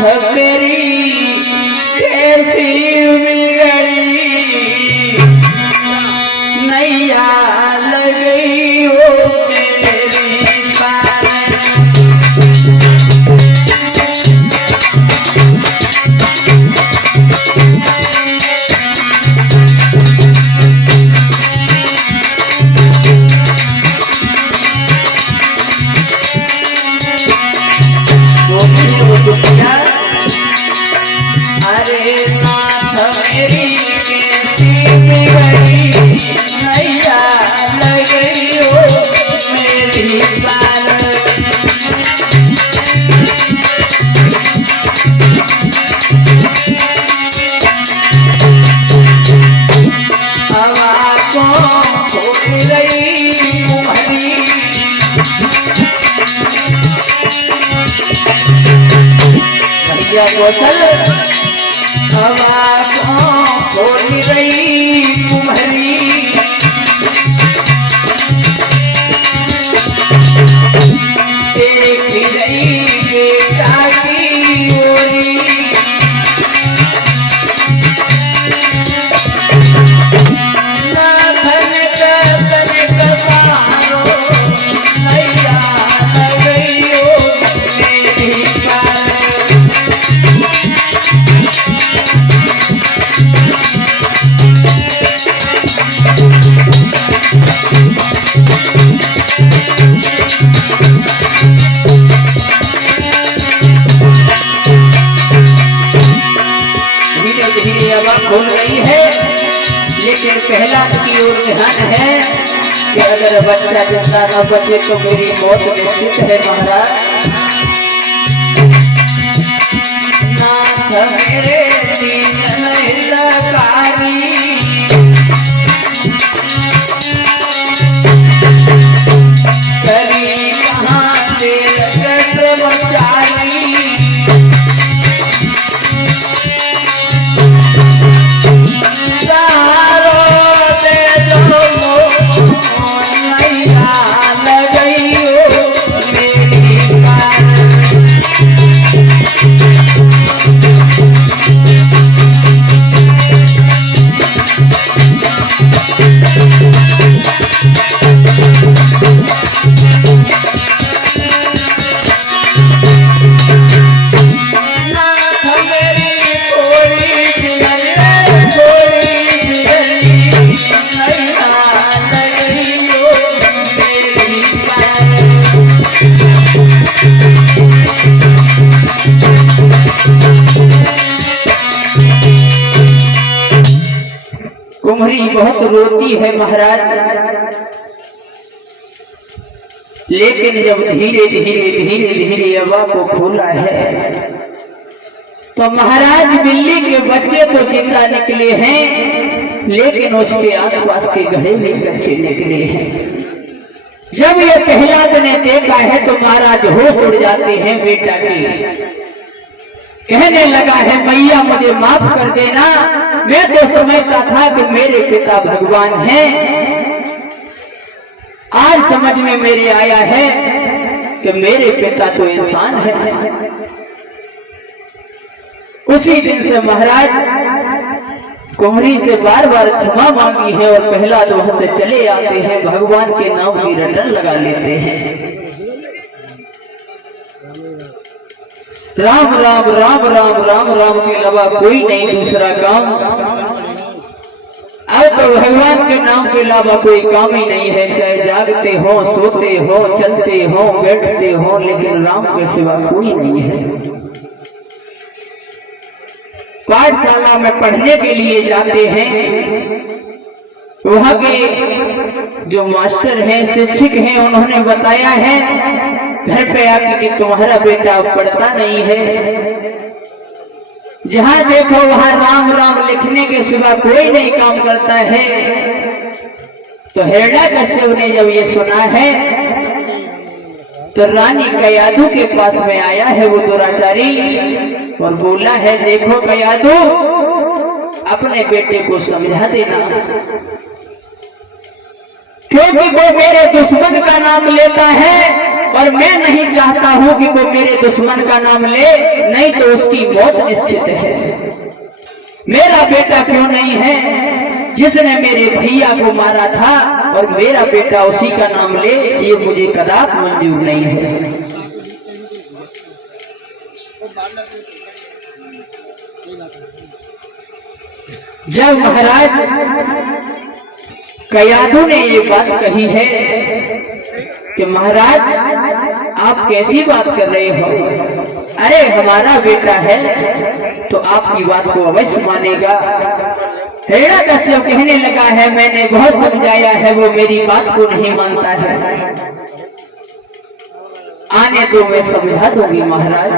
मेरी कैसी बिगड़ी नैया लग गई हो मेरी पार। अरे नाथ मेरी कैसी बिगड़ी नैया लग गई हो मेरी पार। हवा को खोल गई तुम्हारी भैया कौशल। हवा को खोल गई तुम्हारी देख गई बेटा की ओरी खोल रही है, लेकिन पहला की ओर ध्यान है कि अगर बच्चा जिंदा न बचे तो मेरी मौत निश्चित है महाराज। नाथ मेरे दीन हितकारी करी कहाँ से चक्रवर्ती कुम्हरी बहुत रोती है महाराज, लेकिन जब धीरे धीरे धीरे धीरे हवा को खोला है तो महाराज बिल्ली के बच्चे तो जिंदा निकले हैं, लेकिन उसके आसपास के घड़े में बच्चे निकले हैं। जब ये प्रहलाद ने देखा है तो महाराज होश उड़ जाते हैं बेटा की। कहने लगा है मैया मुझे माफ कर देना, मैं तो समझता था कि मेरे पिता भगवान हैं, आज समझ में मेरे आया है कि मेरे पिता तो इंसान है। उसी दिन से महाराज कुम्हरी से बार बार क्षमा मांगी है और पहला तो वहां से चले आते हैं, भगवान के नाम की रटन लगा लेते हैं। राम राम राम राम राम राम के अलावा कोई नहीं दूसरा काम। अब तो भगवान के नाम के अलावा कोई काम ही नहीं है, चाहे जागते हो, सोते हो, चलते हो, बैठते हो, लेकिन राम के सिवा कोई नहीं है। पाठशाला में पढ़ने के लिए जाते हैं, वहां के जो मास्टर हैं, शिक्षक हैं, उन्होंने बताया है घर पे आके कि तुम्हारा बेटा पढ़ता नहीं है, जहां देखो वहां राम राम लिखने के सिवा कोई नहीं काम करता है। तो हिरण्यकश्यप ने जब ये सुना है तो रानी कयाधु के पास में आया है वो दुराचारी और बोला है देखो कयाधु अपने बेटे को समझा देना, क्योंकि वो मेरे दुश्मन का नाम लेता है और मैं नहीं चाहता हूं कि वो मेरे दुश्मन का नाम ले, नहीं तो उसकी मौत निश्चित है। मेरा बेटा क्यों नहीं है जिसने मेरे भैया को मारा था, और मेरा बेटा उसी का नाम ले, ये मुझे कदाप मंजूर नहीं है। जब महाराज कयाधु ने ये बात कही है कि महाराज आप कैसी बात कर रहे हो, अरे हमारा बेटा है तो आपकी बात को अवश्य मानेगा। हिरण्यकश्यप कहने लगा है मैंने बहुत समझाया है, वो मेरी बात को नहीं मानता है, आने दो मैं समझा दूंगी महाराज।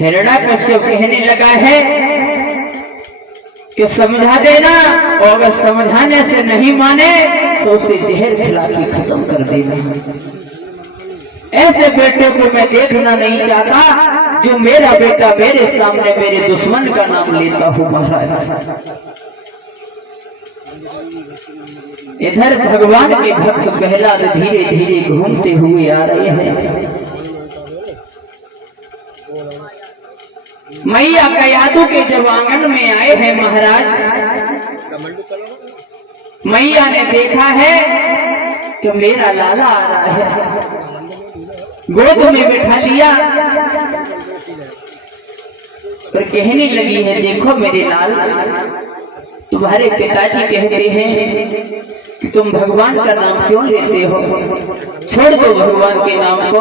हिरण्यकश्यप कहने लगा है कि समझा देना, और अगर समझाने से नहीं माने तो उसे जहर खिला के खत्म कर देना। ऐसे बेटे को मैं देखना नहीं चाहता जो मेरा बेटा मेरे सामने मेरे दुश्मन का नाम लेता हो महाराज। इधर भगवान के भक्त प्रहलाद धीरे धीरे घूमते हुए आ रहे हैं। मैया कयाधु के जब आंगन में आए हैं महाराज, मैया ने देखा है कि मेरा लाला आ रहा है, गोद में बैठा लिया और कहने लगी है देखो मेरे लाल, तुम्हारे पिताजी कहते हैं कि तुम भगवान का नाम क्यों लेते हो, छोड़ दो भगवान के नाम को।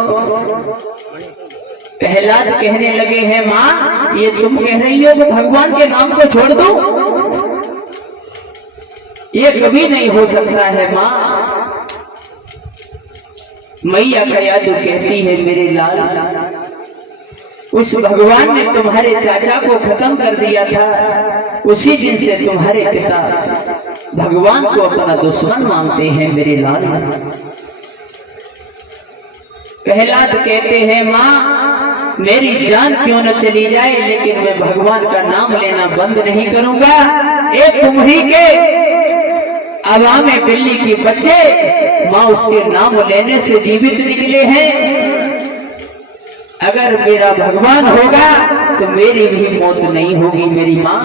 प्रहलाद कहने लगे हैं माँ ये तुम कह रही हो कि भगवान के नाम को छोड़ दो, ये कभी नहीं हो सकता है माँ। मैया कयाधु कहती है मेरे लाल, उस भगवान ने तुम्हारे चाचा को खत्म कर दिया था, उसी दिन से तुम्हारे पिता भगवान को अपना दुश्मन मानते हैं मेरे लाल। प्रहलाद कहते हैं माँ मेरी जान क्यों न चली जाए, लेकिन मैं भगवान का नाम लेना बंद नहीं करूंगा। एक कुम्हरी के अवा में बिल्ली के बच्चे माँ उसके नाम लेने से जीवित निकले हैं, अगर मेरा भगवान होगा तो मेरी भी मौत नहीं होगी मेरी माँ।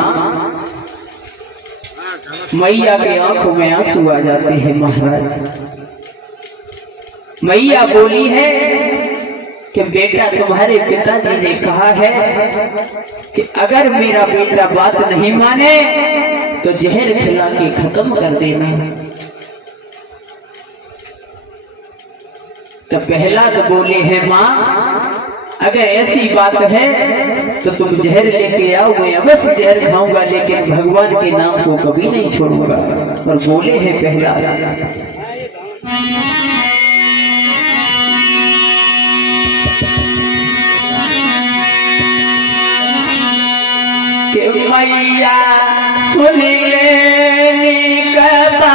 मैया के आंखों में आंसू आ जाते हैं महाराज। मैया बोली है कि बेटा तुम्हारे पिताजी ने कहा है कि अगर मेरा बेटा बात नहीं माने तो जहर खिला के खत्म कर देना। तो प्रहलाद बोले हैं माँ अगर ऐसी बात है तो तुम जहर लेके आओ, मैं अवश्य जहर खाऊंगा, लेकिन भगवान के नाम को कभी नहीं छोड़ूंगा। और बोले हैं प्रहलाद कि मैया सुन लेनी कथा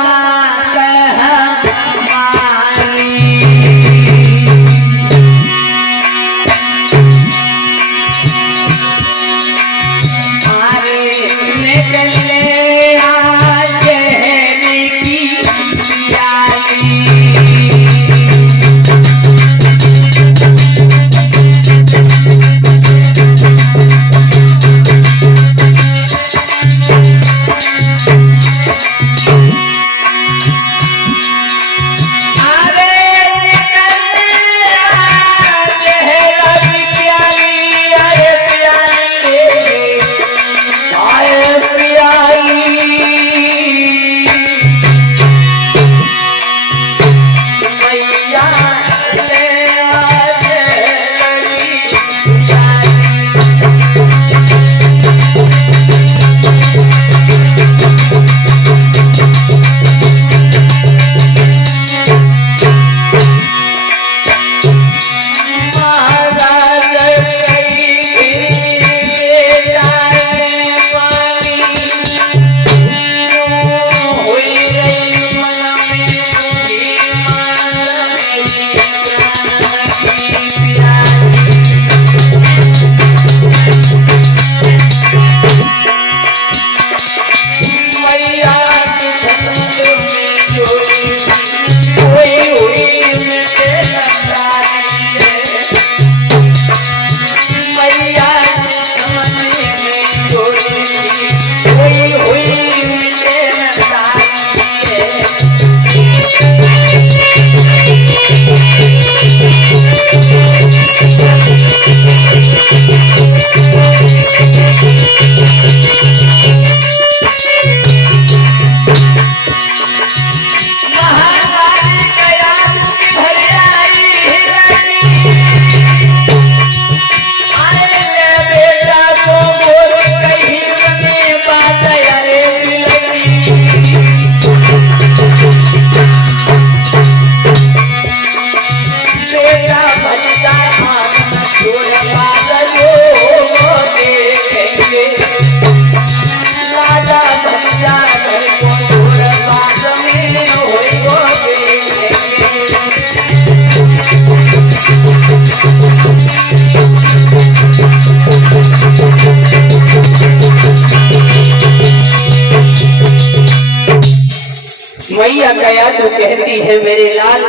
तो कहती है मेरे लाल,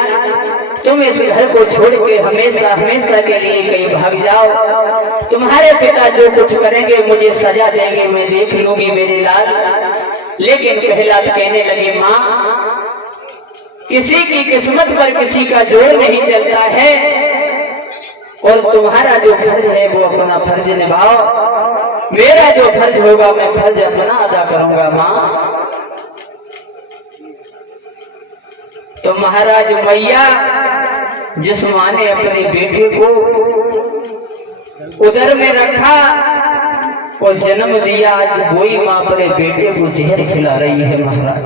तुम इस घर को छोड़ के हमेशा हमेशा के लिए कहीं भाग जाओ। तुम्हारे पिता जो कुछ करेंगे मुझे सजा देंगे, मैं देख लूंगी मेरे लाल। लेकिन प्रहलाद कहने लगे, माँ किसी की किस्मत पर किसी का जोर नहीं चलता है, और तुम्हारा जो फर्ज है वो अपना फर्ज निभाओ, मेरा जो फर्ज होगा मैं फर्ज अपना अदा करूंगा माँ। तो महाराज मैया, जिस माँ ने अपने बेटे को उदर में रखा और जन्म दिया, आज वही माँ अपने बेटे को जहर खिला रही है महाराज।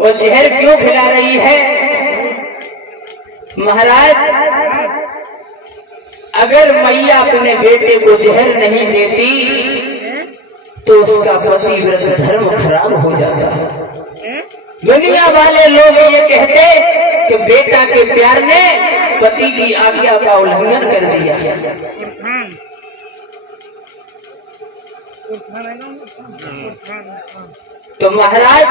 वो जहर क्यों खिला रही है महाराज? अगर मैया अपने बेटे को जहर नहीं देती तो उसका पतिव्रत धर्म खराब हो जाता है। दुनिया वाले लोग ये कहते कि बेटा के प्यार ने पति की आज्ञा का उल्लंघन कर दिया। तो महाराज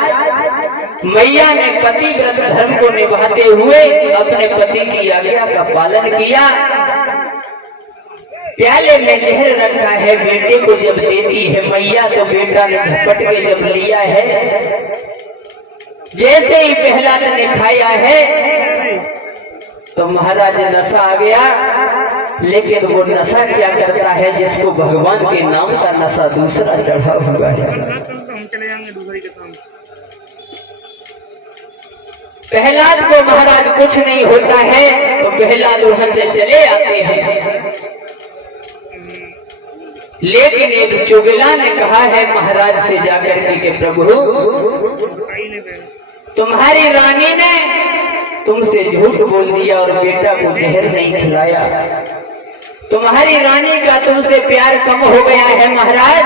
मैया ने पतिव्रत धर्म को निभाते हुए अपने पति की आज्ञा का पालन किया। प्याले में जहर रखा है, बेटे को जब देती है मैया तो बेटा ने झपट के जब लिया है, जैसे ही प्रहलाद ने खाया है तो महाराज नशा आ गया। लेकिन वो नशा क्या करता है, जिसको भगवान के नाम का नशा दूसरा चढ़ा हुआ है। प्रहलाद को महाराज कुछ नहीं होता है तो प्रहलाद वहां से चले आते हैं। लेकिन एक चुगला ने कहा है महाराज से जाकर के प्रभु, तुम्हारी रानी ने तुमसे झूठ बोल दिया और बेटा को जहर नहीं खिलाया। तुम्हारी रानी का तुमसे प्यार कम हो गया है महाराज।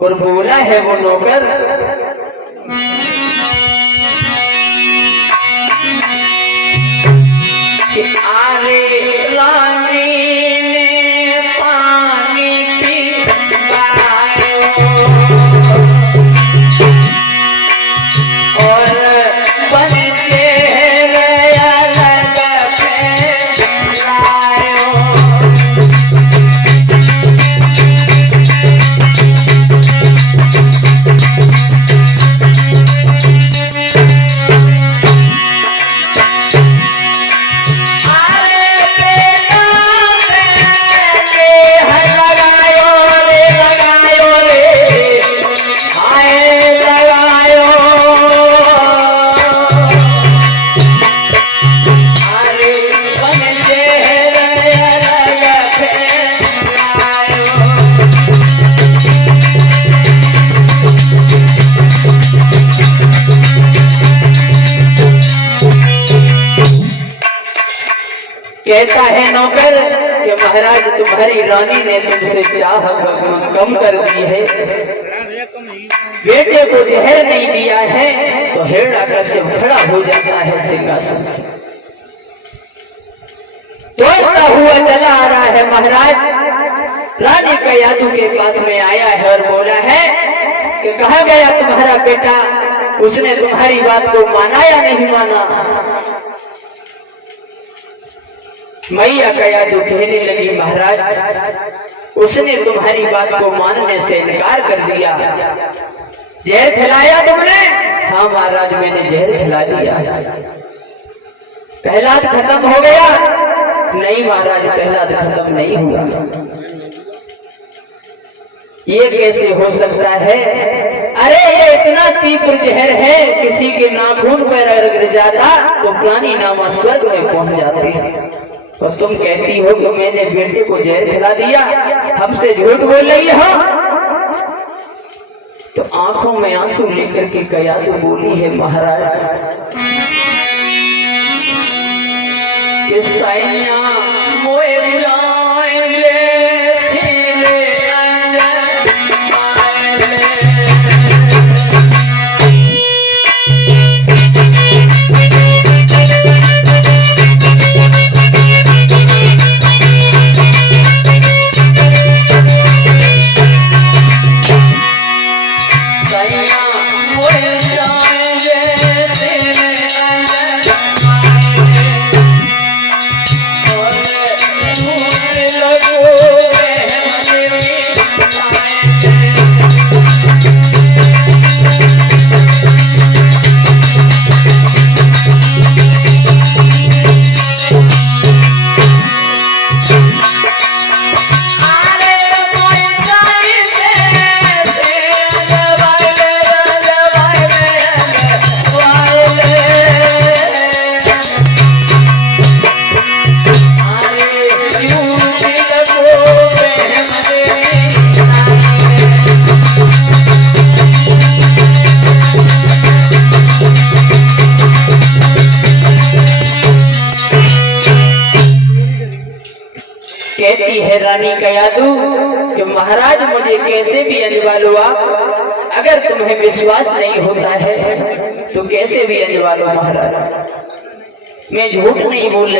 और बोला है वो नौकर, कि आरे रानी कहता है नौकर कि महाराज तुम्हारी रानी ने तुमसे चाह कम कर दी है, बेटे को जहर नहीं दिया है। तो हिरण्यकश्यप खड़ा हो जाता है सिंहासन से, दौड़ता हुआ चला आ रहा है महाराज। रानी कयाधु के पास में आया है और बोला है कि कहा गया तुम्हारा बेटा, उसने तुम्हारी बात को माना या नहीं माना? मैया कयाधु कहने लगी, महाराज उसने तुम्हारी बात को मानने से इनकार कर दिया। जहर खिलाया तुमने? हाँ महाराज मैंने जहर खिला दिया। प्रहलाद खत्म हो गया? नहीं महाराज प्रहलाद खत्म नहीं हुआ। ये कैसे हो सकता है? अरे ये इतना तीव्र जहर है, किसी के नाखून पर अगर जाता तो प्राणी नामा स्वर्ग में पहुंच जाते हैं। और तुम कहती हो कि मैंने बेटे को जहर खिला दिया, हमसे झूठ बोल रही हो। तो आंखों में आंसू लेकर के कयाधु बोली है महाराज कि सैया मोए कहती है रानी कयादू कि महाराज मुझे कैसे भी अंजवा लो आप, अगर तुम्हें विश्वास नहीं होता है तो कैसे भी अंजवा लो महाराज, मैं झूठ नहीं बोल रही।